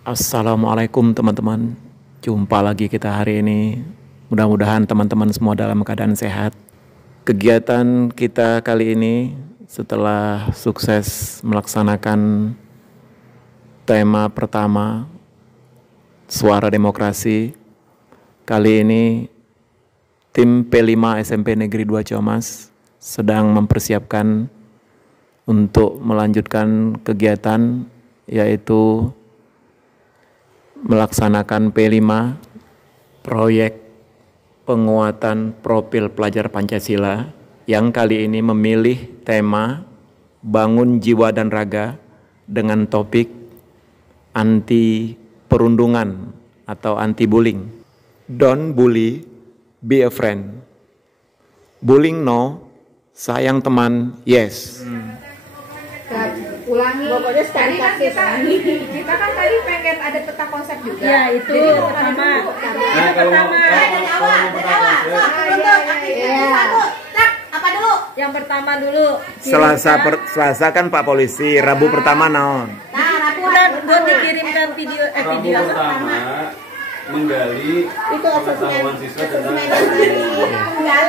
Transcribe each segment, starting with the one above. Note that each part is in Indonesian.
Assalamualaikum teman-teman. Jumpa lagi kita hari ini. Mudah-mudahan teman-teman semua dalam keadaan sehat. Kegiatan kita kali ini setelah sukses melaksanakan tema pertama Suara Demokrasi. Kali ini tim P5 SMP Negeri 2 Ciamas sedang mempersiapkan untuk melanjutkan kegiatan yaitu melaksanakan P5 proyek penguatan profil pelajar Pancasila yang kali ini memilih tema bangun jiwa dan raga dengan topik anti perundungan atau anti bullying. Don't bully, be a friend. Bullying no, sayang teman yes. Ulangi. Pokoknya tadi kan kita kan tadi pengen ada peta konsep juga. Ya itu pertama. Nah, pertama. Dari awal. Apa dulu? Yang pertama dulu. Selasa kan Pak Polisi, Rabu pertama naon? Nah, Rabu udah dikirimkan video pertama menggali pengetahuan siswa tentang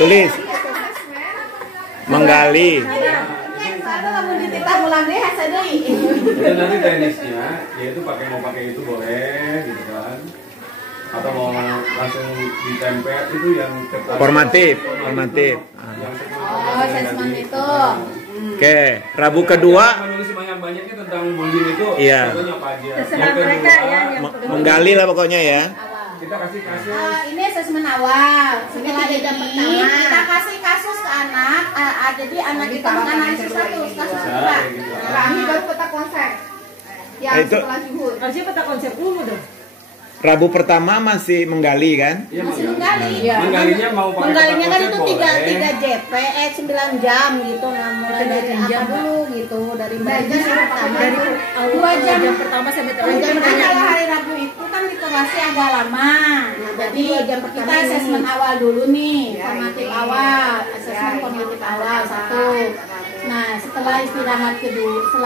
Tulis. Menggali. itu nanti teknisnya yaitu mau pakai itu boleh gitu kan, atau mau langsung ditempel itu yang Formatif. Assessment itu. Oke, Rabu kedua menulis banyak-banyaknya tentang bullying itu. Iya. Contohnya apa aja? Yang kedua menggali lah pokoknya ya. kita kasih kasus. Ini asesmen awal. Setelah jam pertama kita kasih kasus ke anak. Jadi anak kita menganalisis kasus kedua. Terakhir baru peta konsep. Yang Itu setelah zuhur. Harusnya peta konsep dulu dong. Rabu pertama masih menggali kan? Iya, Masih menggali. Iya. Menggalinya mau pakai Menggalinya kan peta itu konsep 3 boleh. JP 9 jam gitu. Nah, mulai dari apa dulu gitu. Dari jam pertama Dari itu awal 2 jam. jam pertama sampai Jam terakhir. pertama kalau hari Rabu itu kan literasi agak lama. Nah, jadi kita asesmen awal dulu nih, formatif awal, asesmen formatif awal 1. Nah, setelah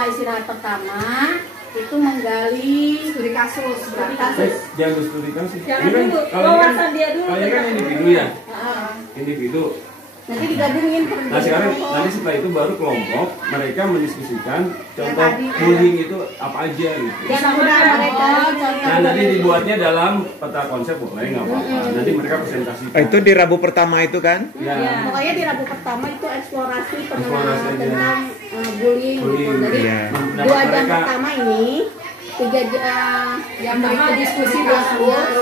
istirahat pertama itu menggali studi kasus. Jangan studi kasus. Jangan Ini kan, dulu, kalau ini kan, wawasan dia dulu. kalau ini kan individu ya. Individu. Nanti digabungin Nah sekarang nanti setelah itu baru kelompok mereka mendiskusikan contoh bullying itu apa aja gitu. yang udah mereka Nah nanti dibuatnya dalam peta konsep boleh nggak apa-apa. Nanti mereka presentasikan. Itu di Rabu pertama itu kan? Ya. pokoknya di Rabu pertama itu eksplorasi pengenalan Eksplorasi aja. tentang bullying gitu. Bullying. Jadi Iya. 2 jam pertama ini 3 jam pertama diskusi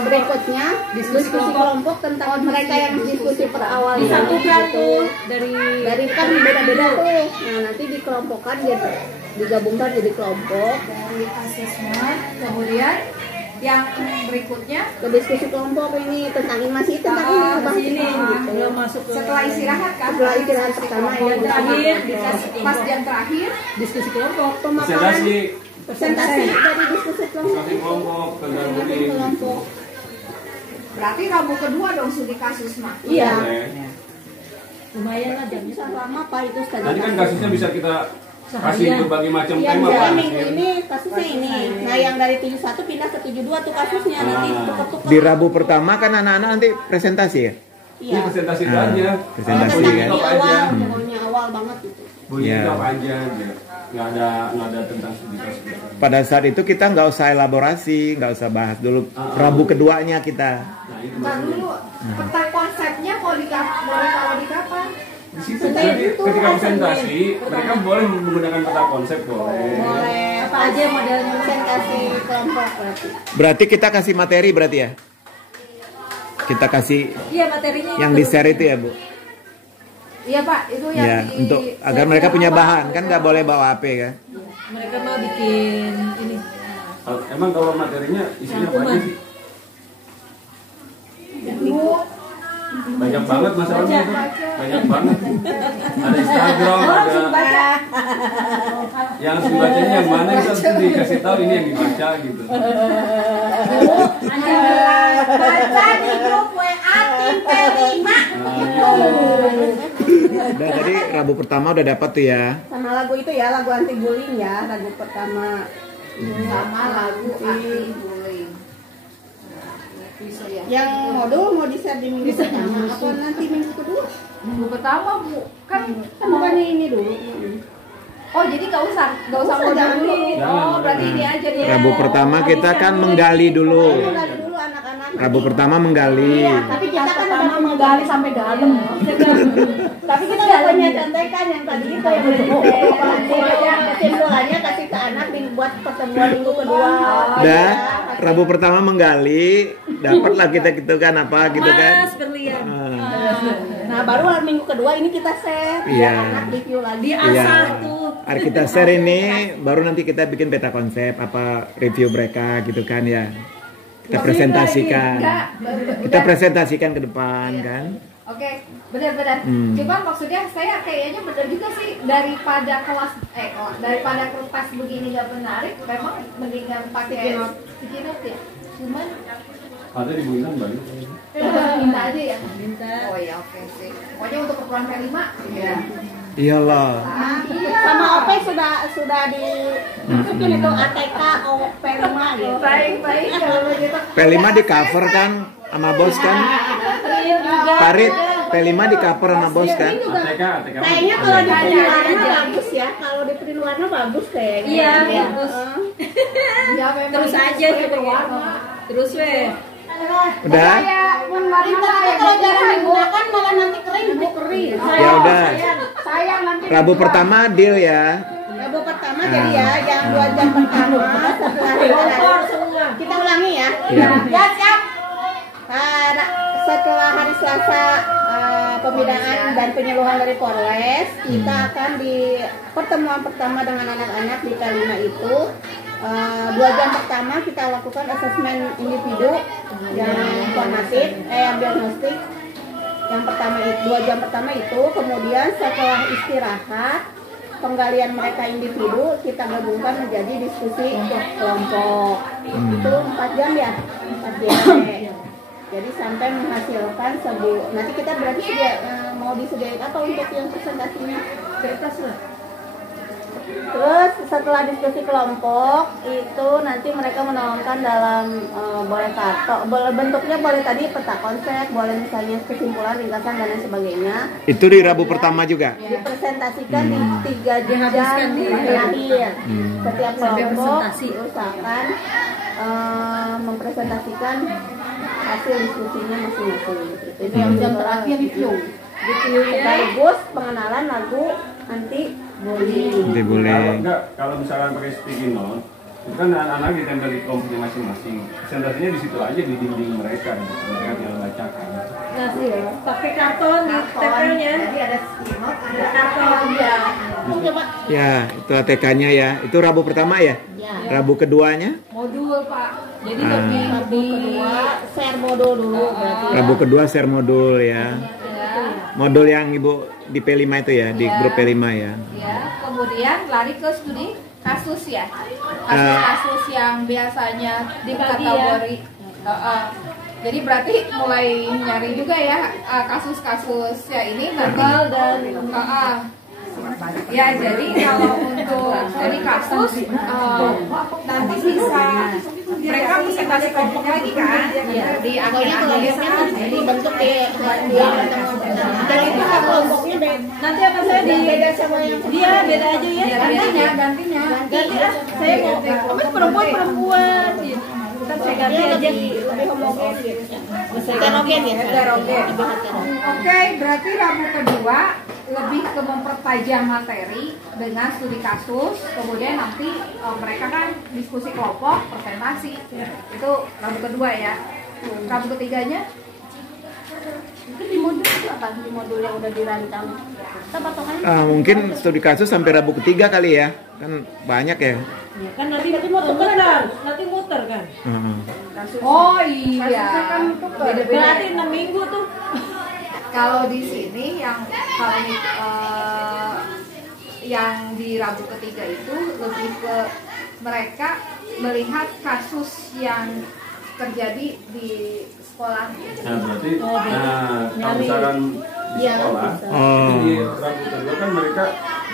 berikutnya diskusi kelompok tentang mereka yang diskusi per awal Disatukan gitu. tuh dari Kan beda-beda tuh. Nah, nanti dikelompokkan jadi digabungkan jadi kelompok. Dari asesmen, kemudian yang berikutnya Diskusi kelompok ini tentang masih tentang ini bahas ini gitu. belum masuk ke setelah istirahat kan? Setelah istirahat pertama yang terakhir Dikasih pas jam terakhir diskusi kelompok. pemaparan Presentasi presentasi dari diskusi kelompok. Presentasi kelompok tentang Dari bullying. kelompok. berarti Rabu kedua dong studi kasus mah. Iya. Boleh. Lumayan lah jamnya. Bisa lama Pak itu study Nanti kan kasus. kasusnya bisa kita kasih Seharian. berbagai macam Yang tema dari Pak. minggu ini kasusnya ini. Nah, yang dari 71 pindah ke 72 tuh kasusnya nanti tukar-tukar. Di Rabu pertama kan anak-anak nanti presentasi ya? Ini Iya. presentasi itu Ah, aja. presentasi Bullying kan? itu apa aja. Awal, pokoknya awal banget gitu. Bullying Iya. itu apa aja. Gitu. Nggak ada tentang studi kasus. Pada saat itu kita nggak usah elaborasi, nggak usah bahas dulu. Rabu keduanya kita. Nah itu Ntar dulu peta konsepnya boleh kalau di kapan? di situ jadi ketika presentasi mereka boleh menggunakan peta konsep boleh. Boleh Apa aja modelnya? presentasi kelompok berarti. Berarti kita kasih materi berarti ya? Kita kasih Iya materinya yang di share itu ya Bu? Iya Pak, itu yang Ya, untuk agar mereka punya bahan kan nggak boleh bawa HP kan? mereka mau bikin ini. Emang kalau materinya isinya apa aja sih? Banyak banget masalahnya itu. Banyak banget. Ada Instagram, ada yang harus dibacanya yang mana kita harus dikasih tahu ini yang dibaca gitu. Baca di grup WA tim P5. Udah tadi Rabu pertama udah dapat tuh ya. Sama lagu itu ya, lagu anti bullying ya, lagu pertama. sama lagu Aktif Guling. Bisa ya. Yang modul mau di-share di minggu pertama apa nanti minggu kedua? Minggu pertama Bu kan Bukannya ini dulu. oh jadi nggak usah modul dulu. Oh berarti ini aja dia. Rabu pertama kita kan menggali dulu. Menggali dulu anak-anak. Rabu pertama menggali. Iya, tapi kita kan Pertama menggali sampai dalam. tapi kita nggak punya contekan yang tadi itu yang kesimpulannya kasih ke anak buat pertemuan minggu kedua. Udah, Rabu pertama menggali, dapatlah kita gitu kan apa gitu kan. Mas berlian. Nah baru minggu kedua ini kita share Iya. biar anak review lagi. Asah tuh. Hari kita share ini, baru nanti kita bikin peta konsep apa review mereka gitu kan ya. Kita presentasikan. Kita presentasikan ke depan kan. Oke, benar-benar. Cuma maksudnya saya kayaknya benar juga sih daripada kertas begini nggak menarik, memang mendingan pakai sticky note ya. Cuman Ada di Bu Intan banyak. minta aja ya. Minta. Oh ya oke sih. Pokoknya untuk keperluan P5 ya. Iyalah. Sama OP sudah di masukin itu ATK OP5 gitu. Baik kalau begitu. P5 di cover kan sama bos kan. Parit P5 di cover sama bos kan. ATK. Kayaknya kalau di print warna bagus ya. Kalau di print warna bagus kayaknya. Iya, bagus. Ya memang Terus aja gitu ya. Terus weh. Udah. Tapi kalau jarang digunakan malah nanti kering Bu kering. Ya udah. Sayang nanti Rabu pertama deal ya. Rabu pertama jadi ya yang 2 jam pertama setelah kita ulangi ya. Iya. Ya siap. Setelah hari Selasa pembinaan dan penyuluhan dari Polres, kita akan di pertemuan pertama dengan anak-anak di K5 itu 2 jam pertama kita lakukan asesmen individu yang formatif, yang diagnostik. Yang pertama itu 2 jam pertama itu, kemudian setelah istirahat penggalian mereka individu kita gabungkan menjadi diskusi kelompok. Itu 4 jam ya, 4 jam. Jadi sampai menghasilkan nanti kita berarti mau disediain apa untuk yang presentasinya? Kertas lah. Terus setelah diskusi kelompok itu nanti mereka menuangkan dalam boleh kartu, bentuknya boleh tadi peta konsep, boleh misalnya kesimpulan, ringkasan dan lain sebagainya. Itu di Rabu pertama juga. Dipresentasikan di 3 jam terakhir. Setiap kelompok usahakan mempresentasikan hasil diskusinya masing-masing. Itu yang jam terakhir review. Sekaligus pengenalan lagu nanti boleh. Kalau misalkan pakai sticky note, itu kan anak-anak ditempel di kelompoknya masing-masing. Presentasinya di situ aja di dinding mereka, mereka tinggal bacakan. Nah sih, pakai karton di tempelnya. Jadi ada sticky note, ada Karton ya. Ya, itu ATK-nya ya. Itu Rabu pertama ya? Rabu keduanya? modul Pak. Jadi Rabu kedua share modul dulu berarti. Rabu kedua share modul ya. Modul yang Ibu di P5 itu ya, di grup P5 ya. Ya, kemudian lari ke studi kasus ya. Kasus-kasus yang biasanya di kategori. Jadi berarti mulai nyari juga ya kasus-kasus ya ini gagal dan ya jadi kalau untuk dari kasus nanti bisa mereka presentasi kelompok lagi kan di akhir-akhir dibentuk di dan itu kelompoknya Nanti apa saya di beda sama yang dia beda aja ya. gantinya Saya mau apa perempuan gitu. Kita saya ganti aja. lebih homogen gitu. Heterogen ya. Heterogen. Oke, berarti Rabu kedua lebih ke mempertajam materi dengan studi kasus, kemudian nanti mereka kan diskusi kelompok, presentasi. Itu Rabu kedua ya. Rabu ketiganya Itu di modul itu apa? Di modul yang udah dirancang. Kita patokannya Mungkin studi kasus sampai Rabu ketiga kali ya. Kan banyak ya. Kan nanti muter, nanti muter kan. oh iya. Berarti 6 minggu tuh. Kalau di sini yang di Rabu ketiga itu lebih ke mereka melihat kasus yang terjadi di sekolah. Nah berarti, kalau misalkan di sekolah, itu di Rabu kedua kan mereka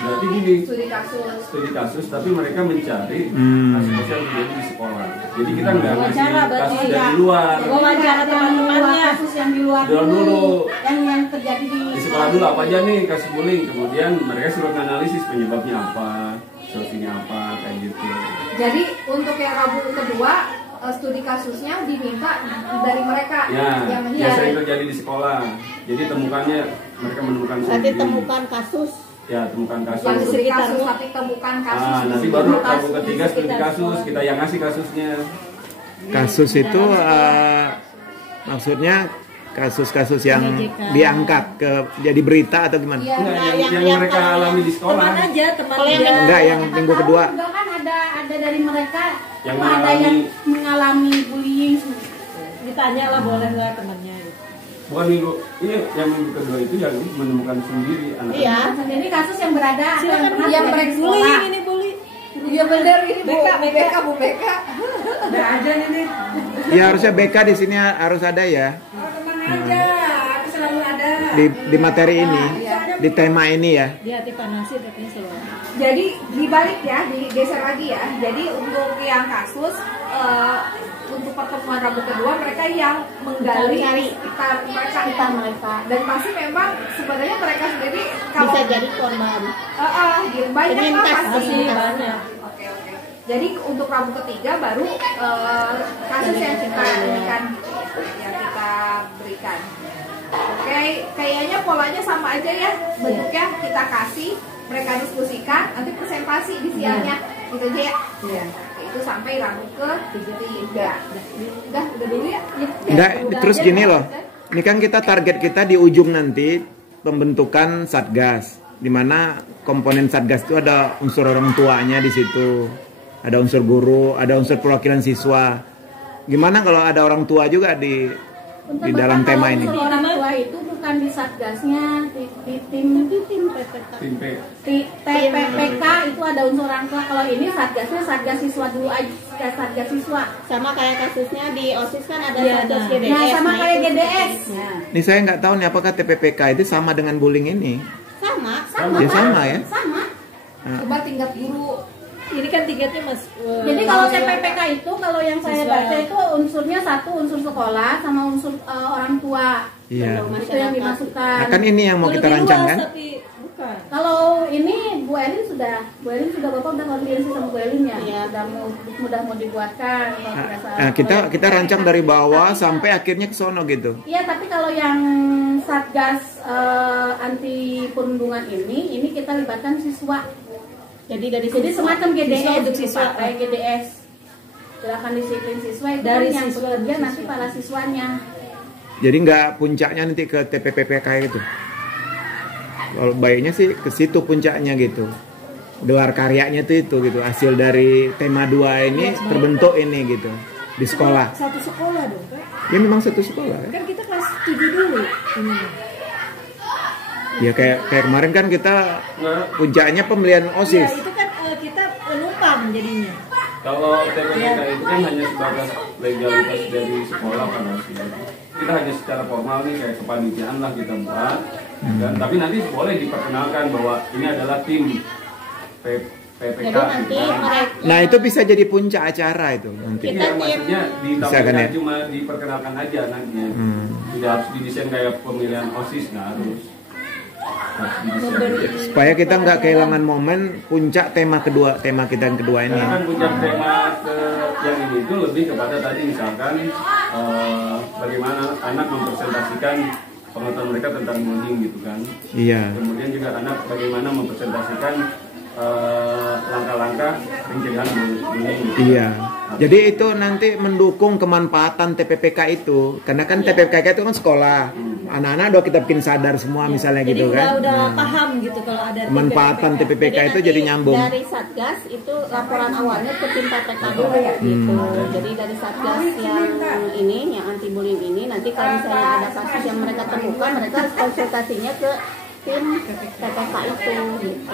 Berarti gini, studi kasus. tapi mereka mencari kasus yang terjadi di sekolah. Jadi kita nggak ngasih kasus dari luar. Wawancara teman-temannya. Kasus yang di luar dulu. Yang terjadi Di sekolah dulu apa aja nih kasus bullying. Kemudian mereka suruh analisis penyebabnya apa, solusinya apa, kayak gitu. Jadi untuk yang Rabu kedua studi kasusnya diminta dari mereka Ya, yang yang sering terjadi di sekolah. Jadi mereka menemukan Nanti sendiri. temukan kasus. Ya, temukan kasus. yang studi kasus tapi temukan kasus. Nanti baru Rabu ketiga studi kasus, kita yang ngasih kasusnya. Kasus itu maksudnya kasus-kasus yang diangkat ke jadi berita atau gimana? Enggak, yang mereka alami di sekolah. Teman aja. Enggak, yang minggu kedua. Enggak kan ada dari mereka Yang ada yang mengalami bullying. Ditanya lah boleh nggak temannya. Bukan minggu, yang minggu kedua itu yang menemukan sendiri anak. Iya. Jadi kasus yang berada atau Silakan pernah yang terjadi break di bullying sekolah. ini bully. Iya bener ini Bu Beka. Udah aja nih. Ya harusnya BK di sini harus ada ya. Tenang aja, aku selalu ada. Di materi ini, di tema ini ya. Di hati panasi katanya selalu. Jadi dibalik ya, digeser lagi ya. Jadi untuk yang kasus untuk pertemuan Rabu kedua mereka yang menggali sekitar mereka. Dan pasti memang sebenarnya mereka sendiri kalau Bisa jadi korban. banyak lah Penyintas pasti. banyak. Oke. Jadi untuk Rabu ketiga baru kasus yang kita berikan, yang kita berikan. Oke, kayaknya polanya sama aja ya. Bentuknya kita kasih, mereka diskusikan, nanti presentasi di siangnya, gitu aja ya. Iya. Itu sampai Rabu ketiga. Udah dulu ya. Enggak, terus gini loh. Ini kan kita target kita di ujung nanti pembentukan satgas, di mana komponen satgas itu ada unsur orang tuanya di situ, ada unsur guru, ada unsur perwakilan siswa. Gimana kalau ada orang tua juga di dalam tema ini? Unsur orang tua itu bukan di satgasnya, di tim PPK. TPPK itu ada unsur orang tua. Kalau ini satgasnya satgas siswa dulu aja, satgas siswa. Sama kayak kasusnya di OSIS kan ada satgas GDS. Nah, sama kayak GDS. Ini saya nggak tahu nih apakah TPPK itu sama dengan bullying ini. Sama. Ya sama ya. Sama. Coba tingkat guru. Ini kan tingkatnya mas. Jadi kalau TPPK itu kalau yang saya baca itu unsurnya satu unsur sekolah sama unsur orang tua. Iya. Itu yang dimasukkan. Nah, kan ini yang mau kita rancang kan? Tapi bukan. Kalau ini Bu Elin sudah Bapak udah koordinasi sama Bu Elin ya. Iya. Sudah mau dibuatkan. Kalau tidak salah. Nah, kita rancang dari bawah sampai akhirnya ke sono gitu. Iya, tapi kalau yang satgas anti perundungan ini kita libatkan siswa. Jadi semacam GDS untuk siswa, kayak GDS. Gerakan disiplin siswa itu Dari yang siswa, bekerja siswa. nanti para siswanya. Jadi nggak puncaknya nanti ke TPPK itu. Kalau baiknya sih ke situ puncaknya gitu. Gelar karyanya tuh itu gitu. Hasil dari tema 2 ini terbentuk ini gitu di sekolah. Satu sekolah dong Pak. Ya memang satu sekolah. Kan kita kelas 7 dulu ini. Ya kayak kemarin kan kita puncaknya pemilihan Iya OSIS. itu kan kita numpang jadinya. Kalau TPPK itu kan hanya sebatas legalitas dari sekolah kan harusnya. Kita hanya secara formal nih kayak kepanitiaan lah kita buat. Dan tapi nanti boleh diperkenalkan bahwa ini adalah tim PPK. Jadi nanti mereka Nah itu bisa jadi puncak acara itu nanti. Kita Iya, maksudnya Bisa kan ya? cuma diperkenalkan aja nantinya. Tidak harus didesain kayak pemilihan OSIS, nggak harus. Supaya kita nggak kehilangan momen puncak tema kita yang kedua ini. Karena kan puncak tema yang ini itu lebih kepada tadi misalkan bagaimana anak mempresentasikan pengetahuan mereka tentang bullying gitu kan. Iya. Kemudian juga anak bagaimana mempresentasikan langkah-langkah pencegahan bullying. Gitu. Iya. Jadi itu nanti mendukung kemanfaatan TPPK itu, karena kan TPPK itu kan sekolah. Anak-anak udah kita bikin sadar semua misalnya Jadi gitu kan. udah paham gitu kalau ada Manfaatan TPPK itu nanti jadi nyambung. Dari satgas itu laporan awalnya ke tim PPK dulu gitu. Jadi dari satgas yang ini, yang anti bullying ini, nanti kalau misalnya ada kasus yang mereka temukan, mereka harus konsultasinya ke tim PPK itu gitu.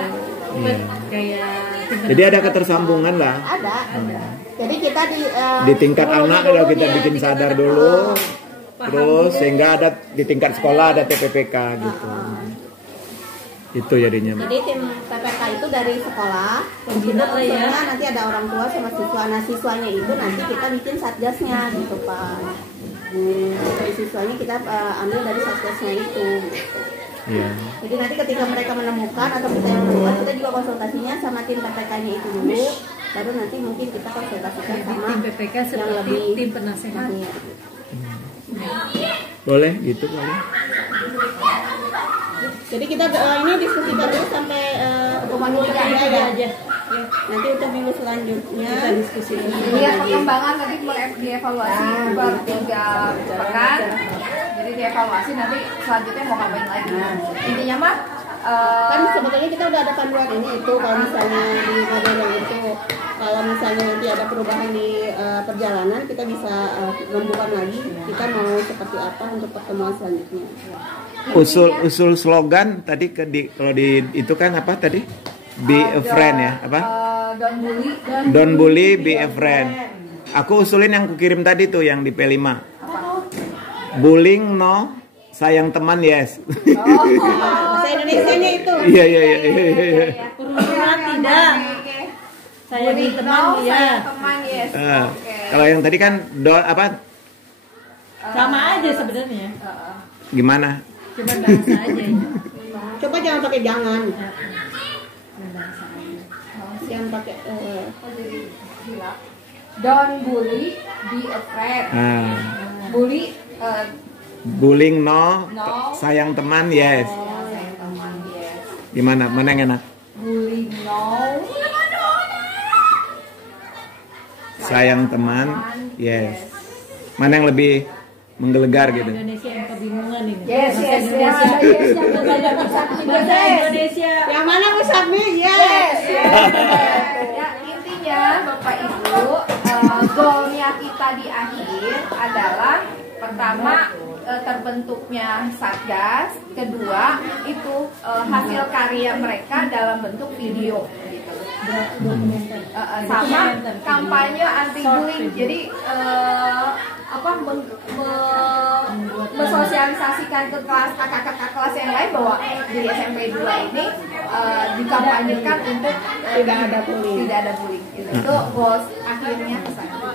Jadi ada ketersambungan lah. Ada. Jadi kita Di tingkat anak kalau kita bikin sadar dulu, terus sehingga ada di tingkat sekolah ada TPPK gitu. Itu jadinya. Jadi tim PPK itu dari sekolah, Pembina lah ya. unsurnya nanti ada orang tua sama siswa. Nah siswanya itu nanti kita bikin satgasnya gitu Pak. Dari siswanya kita ambil dari satgasnya itu. Iya. Jadi nanti ketika mereka menemukan atau kita yang menemukan, kita juga konsultasinya sama tim PPK-nya itu dulu. Baru nanti mungkin kita konsultasikan sama Tim PPK yang seperti lebih tim penasehat. Iya. Boleh gitu boleh. Jadi kita ini diskusikan dulu sampai pemanggilan aja. Nanti untuk minggu selanjutnya Kita diskusi Lihat perkembangan nanti mulai dievaluasi baru 3 pekan. Jadi dievaluasi nanti selanjutnya mau ngapain lagi. Intinya mah kan sebetulnya kita udah ada panduan ini itu kalau misalnya di model yang itu kalau misalnya nanti ada perubahan di perjalanan kita bisa rembukan lagi kita mau seperti apa untuk pertemuan selanjutnya. Usul slogan tadi kalau di itu kan apa tadi? Be a friend ya, apa? Don't bully, be a friend. Aku usulin yang kukirim tadi tuh yang di P5. Bullying no, sayang teman yes. Bahasa Indonesianya itu. Iya. Perubahan tidak. Saya di teman ya. teman yes. Kalau yang tadi kan apa? Sama aja sebenarnya. Gimana? Cuma bahasa aja ya. Coba jangan pakai jangan. Cuma bahasa aja. Yang pakai Jadi gila. Don't bully, be a friend. Bully Bullying no, No. sayang teman yes. sayang teman yes. Gimana? Mana yang enak? Bully no. Sayang teman yes. Mana yang lebih menggelegar gitu? Indonesia yang kebingungan ini. Yes, Bahasa yes, Indonesia. yes, yes, yang berbeda bisa Bahasa Indonesia. yang mana Bu Sabmi? Yes, ya intinya Bapak Ibu goalnya kita di akhir adalah pertama terbentuknya satgas, kedua itu hasil karya mereka dalam bentuk video gitu. Sama kampanye anti bullying. Jadi mensosialisasikan ke kelas kakak-kakak kelas yang lain bahwa di SMP 2 ini dikampanyekan untuk tidak ada bullying gitu. Itu goals akhirnya ke sana.